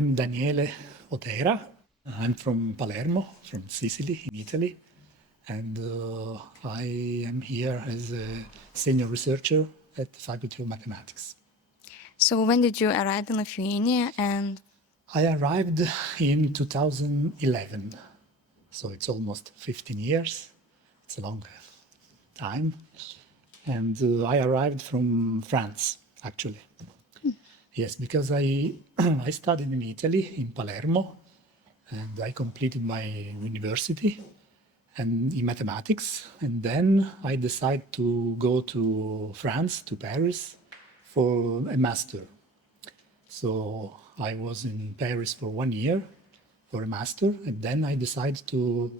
I'm Daniele Otera. I'm from Palermo, from Sicily, in Italy. And I am here as a senior researcher at the Faculty of Mathematics. So when did you arrive in Lithuania and... I arrived in 2011, so it's almost 15 years. It's a long time. And I arrived from France, actually. Yes, because I studied in Italy, in Palermo, and I completed my university and in mathematics. And then I decided to go to France, to Paris, for a master. So I was in Paris for 1 year for a master, and then I decided to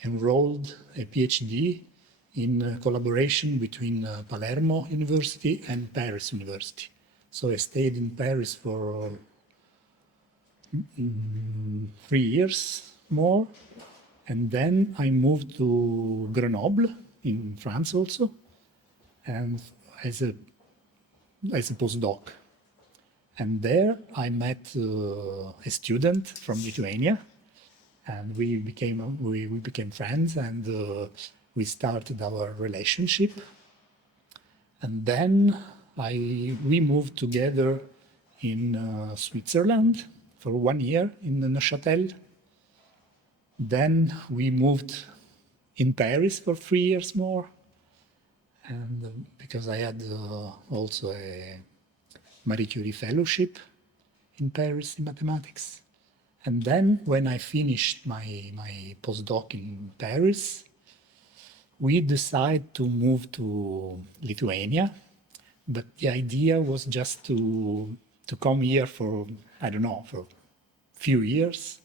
enroll a PhD in collaboration between Palermo University and Paris University. So I stayed in Paris for 3 years more, and then I moved to Grenoble in France also, and as a postdoc. And there I met a student from Lithuania, and we became friends, and we started our relationship. And then we moved together in Switzerland for 1 year in Neuchâtel. Then we moved in Paris for 3 years more, and because I had also a Marie Curie fellowship in Paris in mathematics. And then when I finished my postdoc in Paris, we decided to move to Lithuania, but the idea was just to come here for, I don't know, for a few years,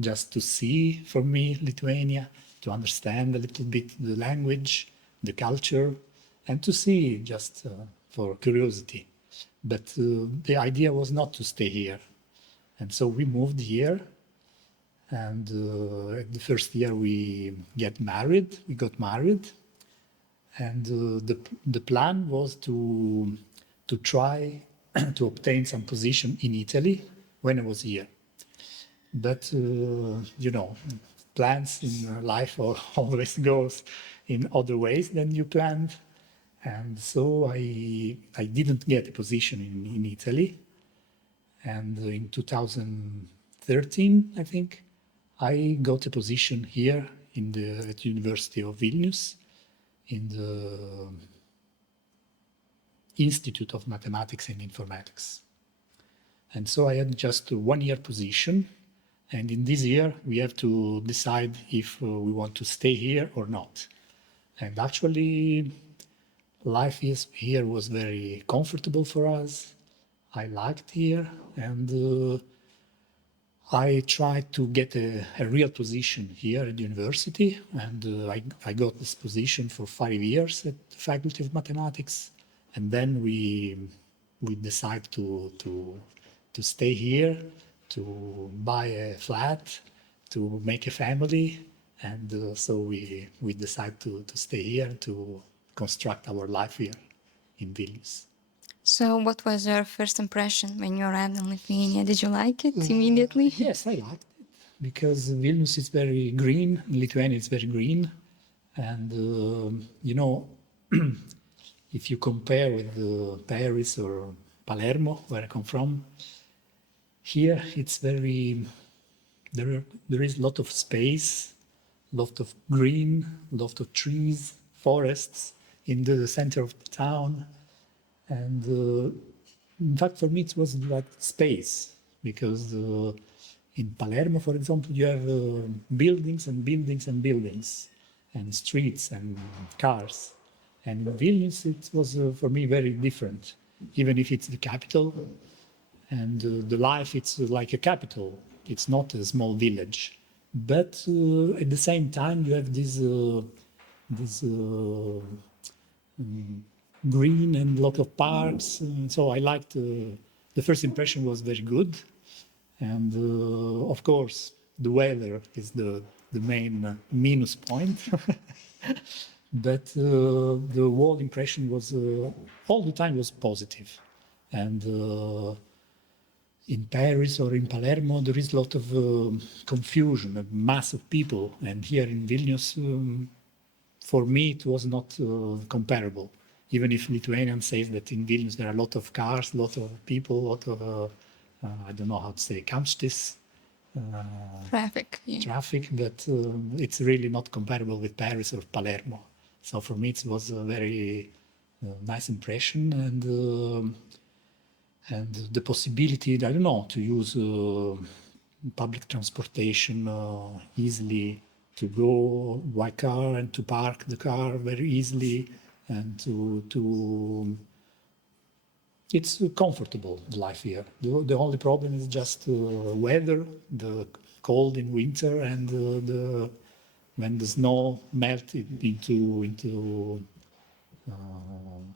just to see, for me, Lithuania, to understand a little bit the language, the culture, and to see just for curiosity. But the idea was not to stay here. And so we moved here, and the first year we got married, and the plan was to try to obtain some position in Italy when I was here. But, you know, plans in life always goes in other ways than you planned. And so I didn't get a position in Italy. And in 2013, I think, I got a position here at the University of Vilnius in the Institute of Mathematics and Informatics. And so I had just a 1 year position. And in this year, we have to decide if we want to stay here or not. And actually, life here was very comfortable for us. I liked here, and I tried to get a real position here at the university, and I got this position for 5 years at the Faculty of Mathematics. And then we decided to stay here, to buy a flat, to make a family, and so we decided to stay here, to construct our life here in Vilnius. So what was your first impression when you arrived in Lithuania? Did you like it immediately? Yes, I liked it, because Vilnius is very green, Lithuania is very green, and you know, if you compare with Paris or Palermo, where I come from, here it's very, there is a lot of space, a lot of green, a lot of trees, forests in the center of the town. And in fact, for me, it was like space, because in Palermo, for example, you have buildings and buildings and buildings, and streets and cars. And in Vilnius, it was for me very different, even if it's the capital. And the life, it's like a capital. It's not a small village. But at the same time, you have this green and a lot of parks. And so I liked, the first impression was very good. And of course, the weather is the main minus point. But the whole impression was, all the time was positive. And in Paris or in Palermo, there is a lot of confusion, a mass of people. And here in Vilnius, for me, it was not comparable. Even if Lithuanian says that in Vilnius there are a lot of cars, a lot of people, a lot of, I don't know how to say, kamštis, Traffic. Yeah. traffic, but it's really not comparable with Paris or Palermo. So for me, it was a very nice impression, and the possibility, I don't know, to use public transportation easily, to go by car and to park the car very easily, and it's comfortable, the life here. The only problem is just weather, the cold in winter, and when the snow melted into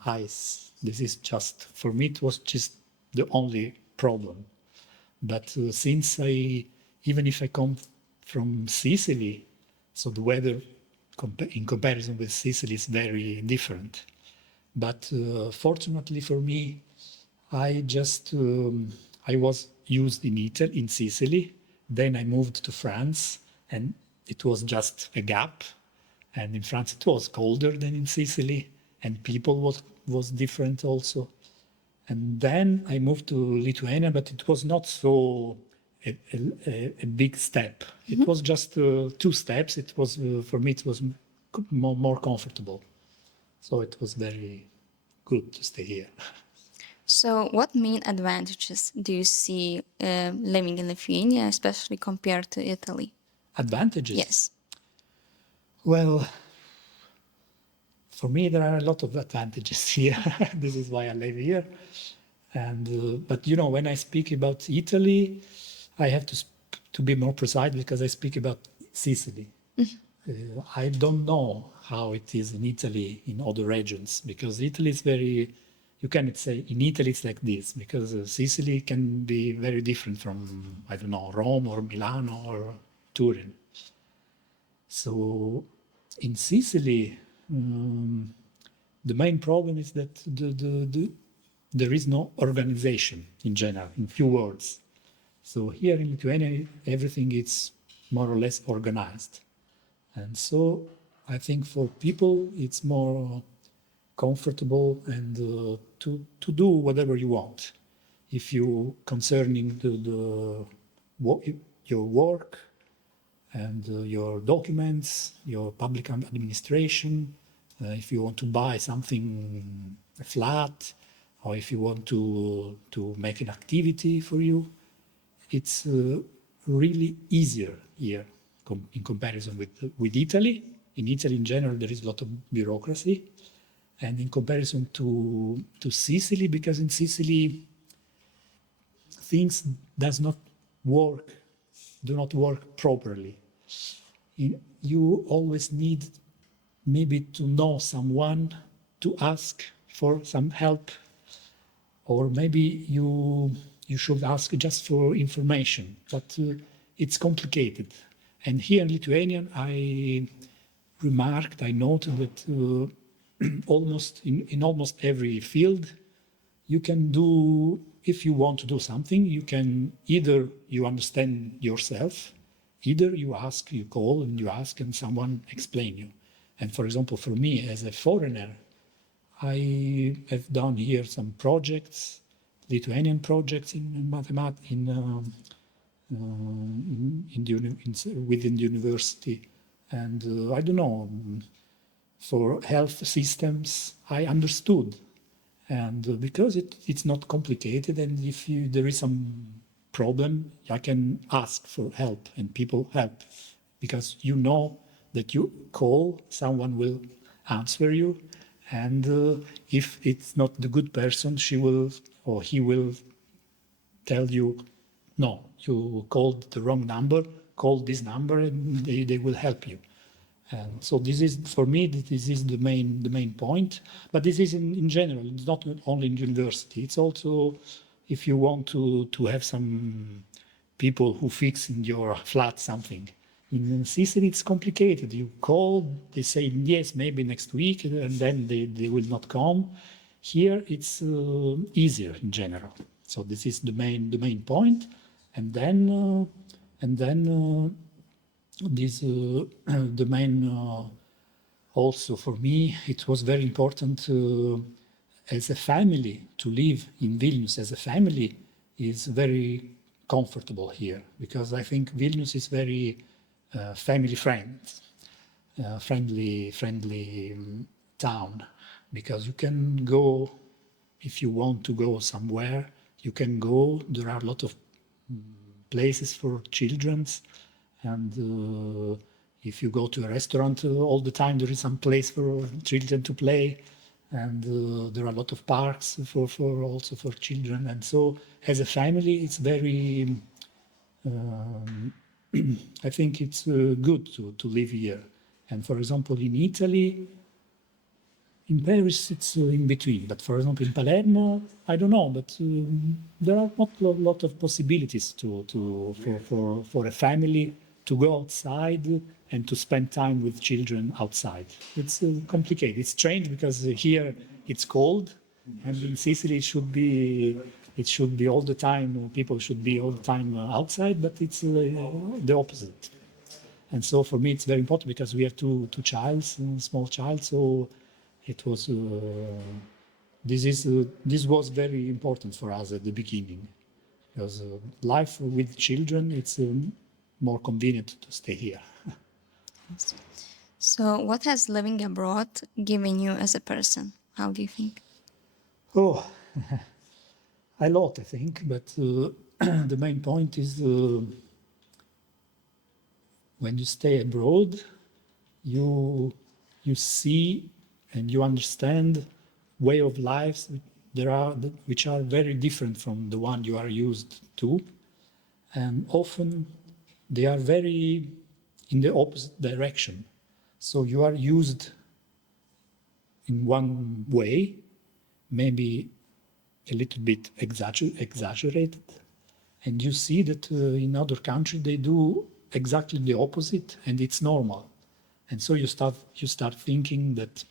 ice. This is just, for me, it was just the only problem. But since even if I come from Sicily, so the weather in comparison with Sicily is very different. But fortunately for me, I was used in Italy, in Sicily. Then I moved to France, and it was just a gap. And in France, it was colder than in Sicily, and people was different also. And then I moved to Lithuania, but it was not so a big step. It was just 2 steps. It was for me, it was more comfortable. So it was very good to stay here. So, what main advantages do you see living in Lithuania, especially compared to Italy? Advantages? Yes. Well, for me, there are a lot of advantages here. This is why I live here. And but you know, when I speak about Italy, I have to be more precise because I speak about Sicily. I don't know how it is in Italy in other regions, because Italy is very. You cannot say in Italy it's like this, because Sicily can be very different from, I don't know, Rome or Milano or Turin. So in Sicily, the main problem is that there is no organization in general, in few words. So here in Lithuania, everything is more or less organized. And so I think for people, it's more comfortable and to do whatever you want. If you concerning your work and your documents, your public administration, if you want to buy something, a flat, or if you want to make an activity for you, it's really easier here in comparison with Italy. In Italy, in general, there is a lot of bureaucracy. And in comparison to Sicily, because in Sicily, things do not work properly. You always need maybe to know someone to ask for some help, or maybe you should ask just for information, but it's complicated. And here in Lithuania, I noted that in almost every field, you can do, if you want to do something, you can either you understand yourself, either you call and you ask and someone explain you. And for example, for me as a foreigner, I have done here some projects, Lithuanian projects in mathematics, within the university. And I don't know, for health systems, I understood. And because it's not complicated, and if there is some problem, I can ask for help, and people help. Because you know that you call, someone will answer you, and if it's not the good person, she will or he will tell you, no, you called the wrong number, call this number, and they will help you. And so this is, for me, this is the main point. But this is in general, it's not only in university. It's also if you want to have some people who fix in your flat something. In Sicily, it's complicated. You call, they say, yes, maybe next week, and then they will not come. Here, it's easier in general. So this is the main point, and then this the main also for me it was very important as a family to live in Vilnius as a family is very comfortable here because I think Vilnius is very family friendly town because you can go if you want to go somewhere, you can go. There are a lot of places for children, and if you go to a restaurant all the time, there is some place for children to play, and there are a lot of parks for also for children. And so, as a family, it's very. I think it's good to live here. And for example, in Italy, in Paris, it's in between. But for example, in Palermo, I don't know. But there are not a lot of possibilities for a family to go outside and to spend time with children outside. It's complicated. It's strange because here it's cold, and in Sicily it should be all the time. People should be all the time outside, but it's the opposite. And so for me, it's very important because we have two childs, small child. So it was this was very important for us at the beginning because life with children it's more convenient to stay here. So, what has living abroad given you as a person? How do you think? Oh, a lot, I think, but the main point is when you stay abroad, you see and you understand way of lives which are very different from the one you are used to, and often they are very in the opposite direction. So you are used in one way, maybe a little bit exaggerated, and you see that in other countries they do exactly the opposite, and it's normal. And so you start thinking that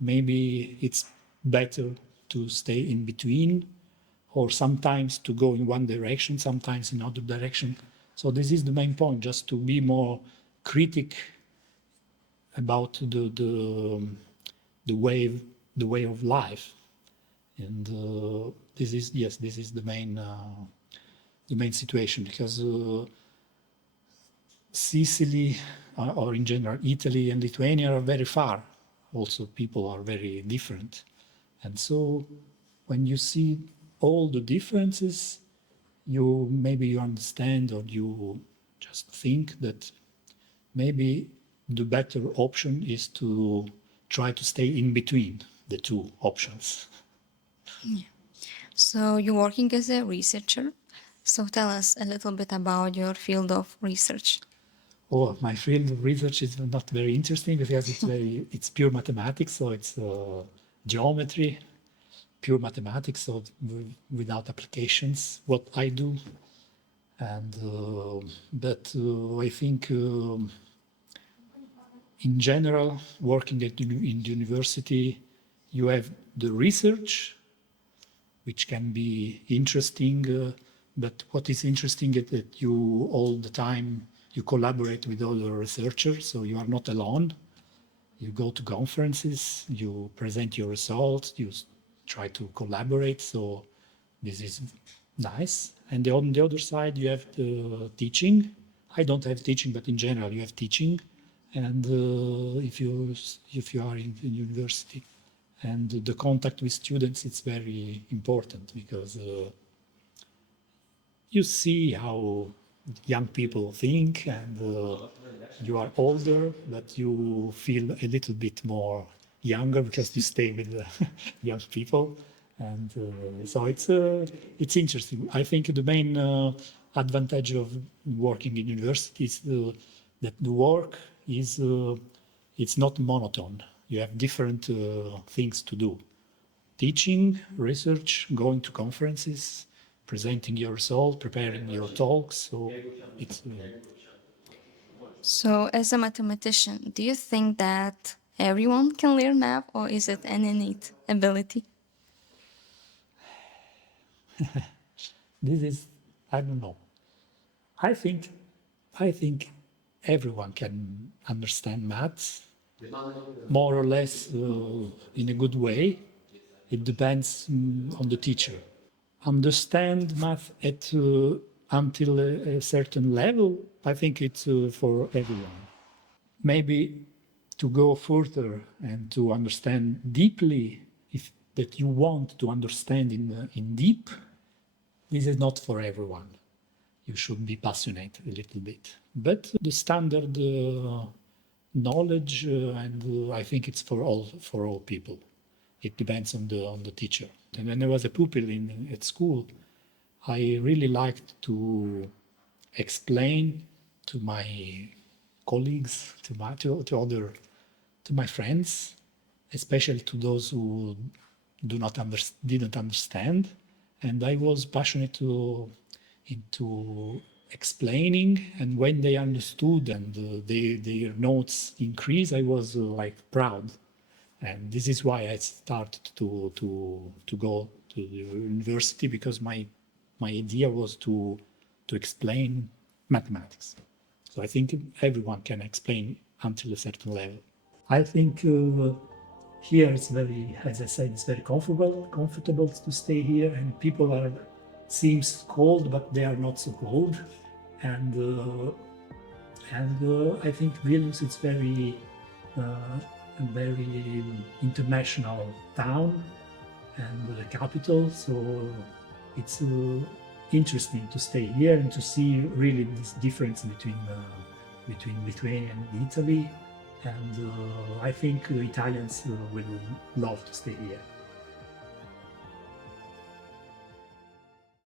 maybe it's better to stay in between, or sometimes to go in one direction, sometimes in other direction. So this is the main point, just to be more critic about the way of life. And this is the main situation because Sicily or in general Italy and Lithuania are very far. Also, people are very different, and so when you see all the differences, you understand or you just think that maybe the better option is to try to stay in between the two options. So, you're working as a researcher. So, tell us a little bit about your field of research. Oh, my field of research is not very interesting because it's pure mathematics, so it's geometry, pure mathematics, so without applications. What I do, and but I think in general, working in the university, you have the research, which can be interesting, but what is interesting is that you all the time you collaborate with other researchers, so you are not alone. You go to conferences, you present your results, you try to collaborate, so this is nice. And on the other side, you have the teaching. I don't have teaching, but in general, you have teaching. And if you are in university, and the contact with students, it's very important because you see how young people think, and you are older, but you feel a little bit more younger because you stay with the young people, and so it's interesting. I think the main advantage of working in university is that the work is it's not monotone. You have different things to do: teaching, research, going to conferences, presenting your result, preparing your talks. So it's So, as a mathematician, do you think that everyone can learn math, or is it an innate ability? This is, I don't know. I think, I think everyone can understand maths more or less in a good way. It depends on the teacher. Understand math at until a certain level, I think it's for everyone. Maybe to go further and to understand deeply, if that you want to understand in deep, this is not for everyone. You should be passionate a little bit. But the standard knowledge, and I think it's for all people. It depends on the teacher. And when I was a pupil at school, I really liked to explain to my colleagues, to my friends, especially to those who didn't understand, and I was passionate into explaining. And when they understood and their notes increased, I was like proud. And this is why I started to go to the university, because my idea was to explain mathematics. So I think everyone can explain until a certain level. I think here it's very, as I said, it's very comfortable to stay here, and people are seems cold, but they are not so cold. And I think Vilnius is a very international town and the capital, so it's interesting to stay here and to see really this difference between Lithuania and Italy. And I think Italians will love to stay here.